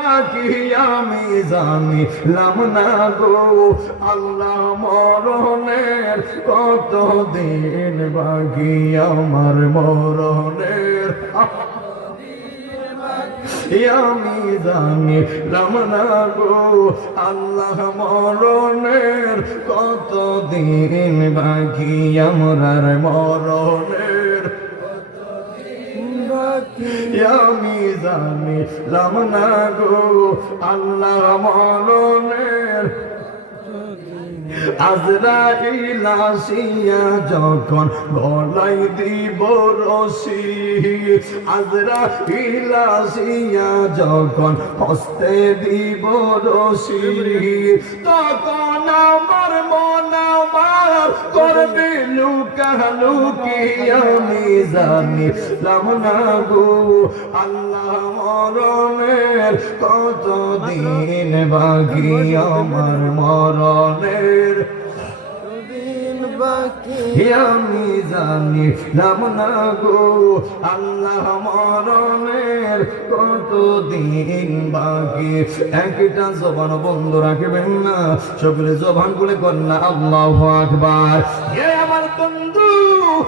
বাকি আমি জানিলাম না গো আল্লাহ মরণের কত দিন বাকি আমার মরণের আমি জানিলাম না গো আল্লাহ মরণের কত দিন বাকি আমার মরণের আমি জানিলাম না গো আল্লাহ মরণের আজরাইল আসিয়া যখন গলাই দিব রশি আজরাইল আসিয়া যখন হস্তে দিব রশি তখন আমার মন আমার করবে লুকালুকি আমি জানিলাম না গো আল্লাহ মরণের কত দিন বাকি আমার মরণের আমি জানিলাম না গো আল্লাহ মরণের কত দিন বাকি একটা জবান বন্ধ রাখবেন না সকলে জবান খুলে কর না আল্লাহু আকবার। আমার বন্ধু